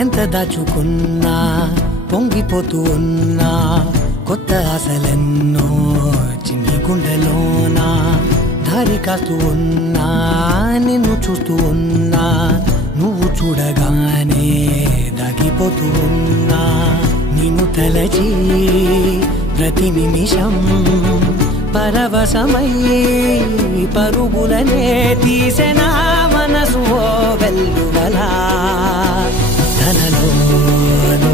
ఎంత దాచుకున్నా పొంగిపోతూ ఉన్నా కొత్త ఆశలెన్నో చిన్ని గుండెలోనా దారి కాస్తూ ఉన్నా నిన్ను చూస్తూ ఉన్నా నువ్వు చూడగానే దాగిపోతూ ఉన్నా నిన్ను తలచి ప్రతి నిమిషం పరవశమై పరుగులనే తీసెనా మనసు ఓ వెల్లువలా తనలోనా